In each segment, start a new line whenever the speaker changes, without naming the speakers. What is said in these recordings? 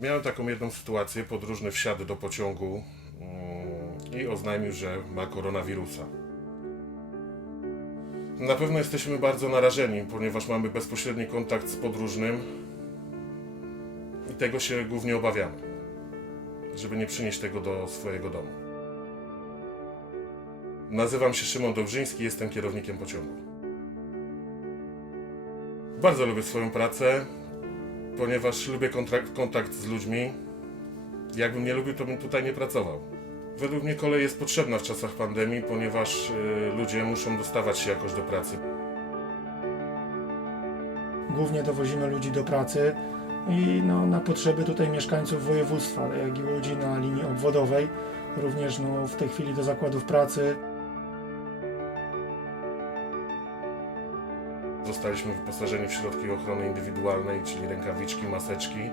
Miałem taką jedną sytuację. Podróżny wsiadł do pociągu mm, i oznajmił, że ma koronawirusa. Na pewno jesteśmy bardzo narażeni, ponieważ mamy bezpośredni kontakt z podróżnym i tego się głównie obawiamy, żeby nie przynieść tego do swojego domu. Nazywam się Szymon Dobrzyński, jestem kierownikiem pociągu. Bardzo lubię swoją pracę, ponieważ lubię kontrakt, kontakt z ludźmi. Jakbym nie lubił, to bym tutaj nie pracował. Według mnie kolej jest potrzebna w czasach pandemii, ponieważ y, ludzie muszą dostawać się jakoś do pracy.
Głównie dowozimy ludzi do pracy i no, na potrzeby tutaj mieszkańców województwa, jak i ludzi na linii obwodowej, również no, w tej chwili do zakładów pracy.
Zostaliśmy wyposażeni w środki ochrony indywidualnej, czyli rękawiczki, maseczki,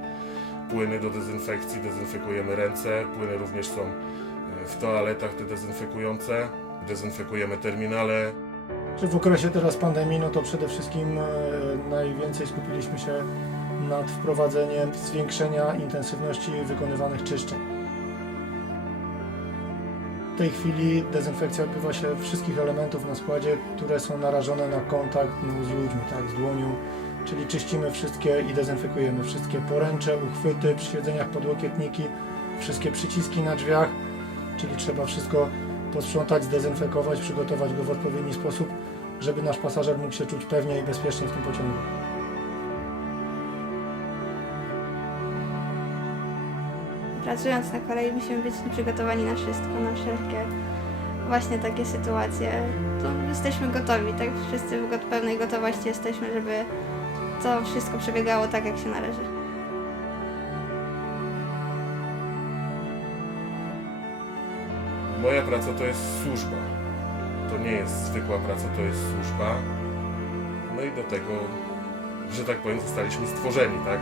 płyny do dezynfekcji, dezynfekujemy ręce, płyny również są y, w toaletach te dezynfekujące, dezynfekujemy terminale,
w okresie teraz pandemii, no to przede wszystkim e, najwięcej skupiliśmy się nad wprowadzeniem zwiększenia intensywności wykonywanych czyszczeń. W tej chwili dezynfekcja odbywa się wszystkich elementów na składzie, które są narażone na kontakt no, z ludźmi, tak, z dłonią, czyli czyścimy wszystkie i dezynfekujemy wszystkie poręcze, uchwyty przy siedzeniach, podłokietniki, wszystkie przyciski na drzwiach, czyli trzeba wszystko posprzątać, zdezynfekować, przygotować go w odpowiedni sposób, żeby nasz pasażer mógł się czuć pewnie i bezpiecznie w tym pociągu.
Pracując na kolei musimy być przygotowani na wszystko, na wszelkie właśnie takie sytuacje. To jesteśmy gotowi, tak? Wszyscy w pełnej gotowości jesteśmy, żeby to wszystko przebiegało tak, jak się należy.
Moja praca to jest służba. To nie jest zwykła praca, to jest służba. No i do tego, że tak powiem, zostaliśmy stworzeni, tak?